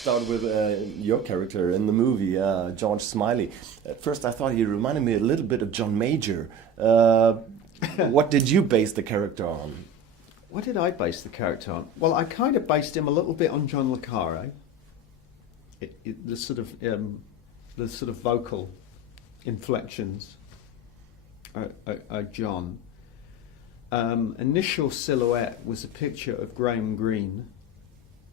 start with your character in the movie, George Smiley. At first I thought he reminded me a little bit of John Major. What did you base the character on? What did I base the character on? Well, I kind of based him a little bit on John le Carre. The sort of vocal inflections are John. Initial silhouette was a picture of Graham Greene,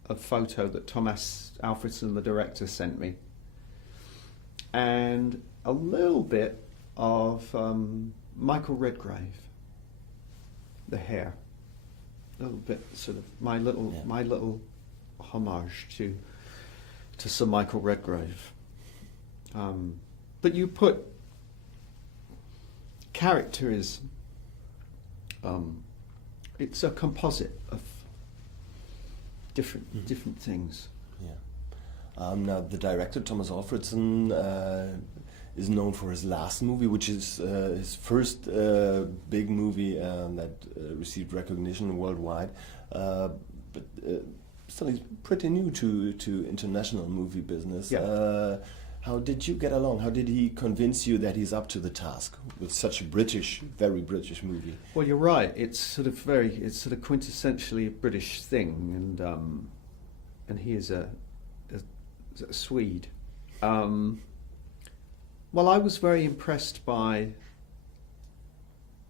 a photo that Thomas Alfredson, the director, sent me, and a little bit of Michael Redgrave, the hair, a little bit sort of my little homage to Sir Michael Redgrave. But you put character is it's a composite of different things. Yeah. Now the director Thomas Alfredson is known for his last movie, which is his first big movie that received recognition worldwide. But still, he's pretty new to international movie business. Yeah. How did you get along? How did he convince you that he's up to the task with such a very British movie? Well, you're right. It's sort of quintessentially a British thing, and he is a Swede. Well, I was very impressed by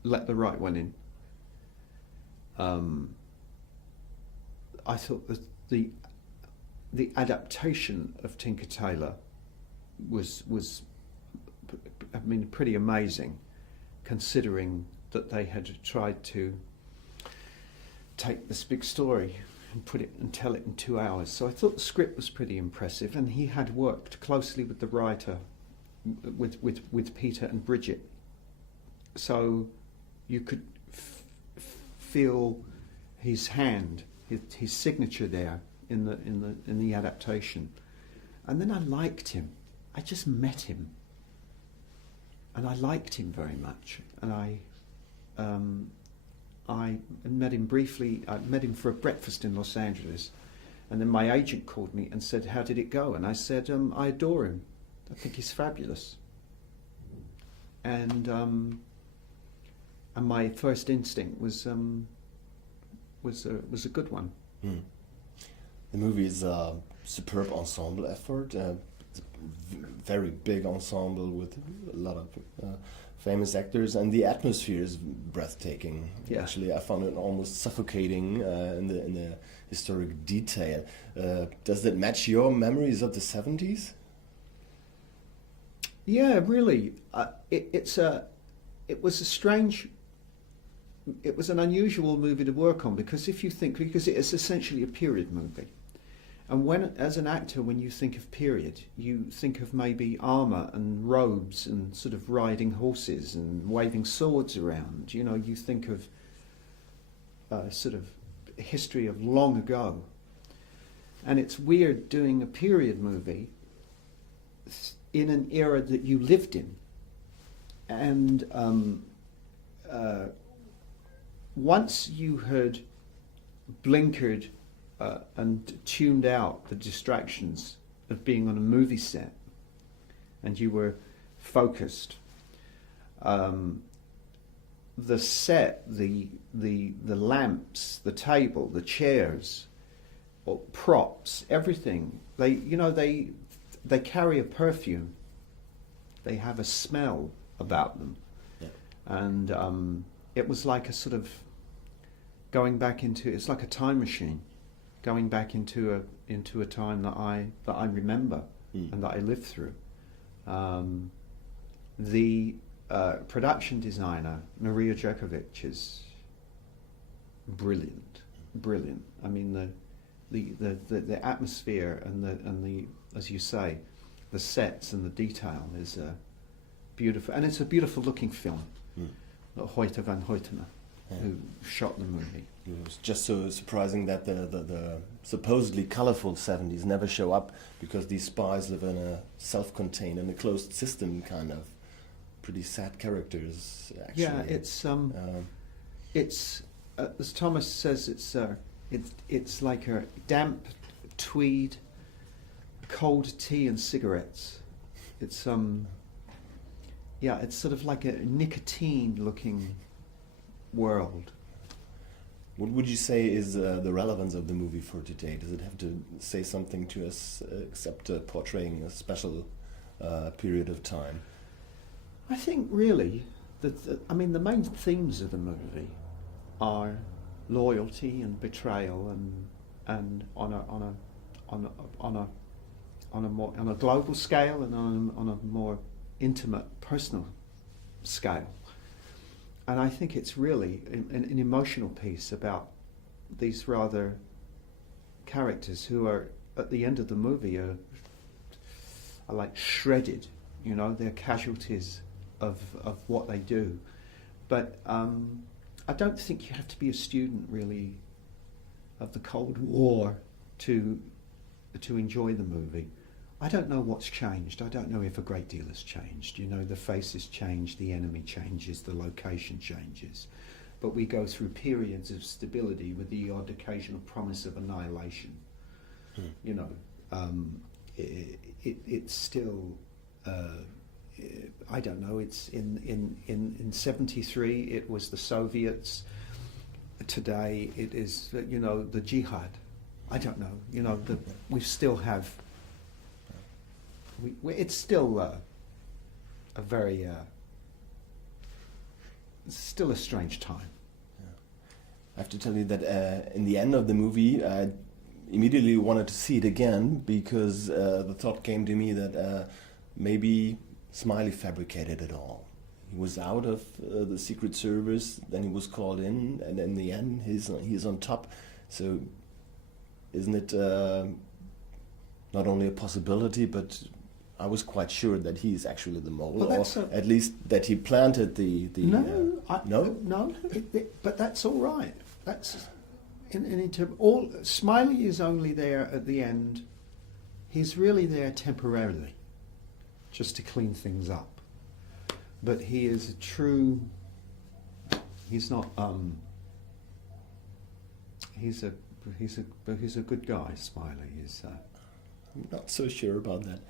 Let the Right One In. I thought that the adaptation of Tinker Tailor was pretty amazing, considering that they had tried to take this big story and tell it in 2 hours. So I thought the script was pretty impressive, and he had worked closely with the writer, with Peter and Bridget, so you could feel his hand, his signature there in the adaptation. And then I liked him. I just met him, and I liked him very much. And I met him briefly. I met him for a breakfast in Los Angeles, and then my agent called me and said, "How did it go?" And I said, "I adore him. I think he's fabulous." And my first instinct was a good one. Mm. The movie is a superb ensemble effort. It's a very big ensemble with a lot of famous actors, and the atmosphere is breathtaking. Yeah. Actually, I found it almost suffocating in the historic detail. Does that match your memories of the 70s? Yeah, really. It was an unusual movie to work on, because it is essentially a period movie. And as an actor, when you think of period, you think of maybe armour and robes and sort of riding horses and waving swords around. You know, you think of sort of history of long ago. And it's weird doing a period movie in an era that you lived in. And once you had blinkered and tuned out the distractions of being on a movie set, and you were focused, the set, the lamps, the table, the chairs, or props, everything, they carry a perfume. They have a smell about them. Yeah. And it was like a sort of it's like a time machine, going back into a time that I remember and that I lived through. The production designer Maria Djokovic is brilliant. I mean, the atmosphere and the as you say, the sets and the detail is beautiful, and it's a beautiful looking film. Hoyte van Hoytema, who shot the movie. It was just so surprising that the supposedly colorful 70s never show up, because these spies live in a self-contained and a closed system, kind of pretty sad characters. Actually, yeah, it's as Thomas says, it's like a damp tweed cold tea and cigarettes. It's it's sort of like a nicotine-looking world. What would you say is the relevance of the movie for today? Does it have to say something to us except portraying a special period of time? I think really the main themes of the movie are loyalty and betrayal, and on a global scale and on a more intimate personal scale. And I think it's really an emotional piece about these rather characters who are, at the end of the movie, are like shredded. You know, they're casualties of what they do. But I don't think you have to be a student, really, of the Cold War to enjoy the movie. I don't know what's changed. I don't know if a great deal has changed. You know, the faces change, the enemy changes, the location changes. But we go through periods of stability with the odd occasional promise of annihilation. You know, it's still, I don't know, it's in 73 it was the Soviets. Today it is, you know, the jihad. I don't know, you know, we still have... it's still a very, it's still a strange time. Yeah. I have to tell you that in the end of the movie, I immediately wanted to see it again because the thought came to me that maybe Smiley fabricated it all. He was out of the Secret Service, then he was called in, and in the end he's on top. So isn't it not only a possibility, but I was quite sure that he is actually the mole, or at least that he planted the. No. But that's all right. That's Smiley is only there at the end. He's really there temporarily, just to clean things up. But he is a true. He's not. He's a good guy. Smiley is. I'm not so sure about that.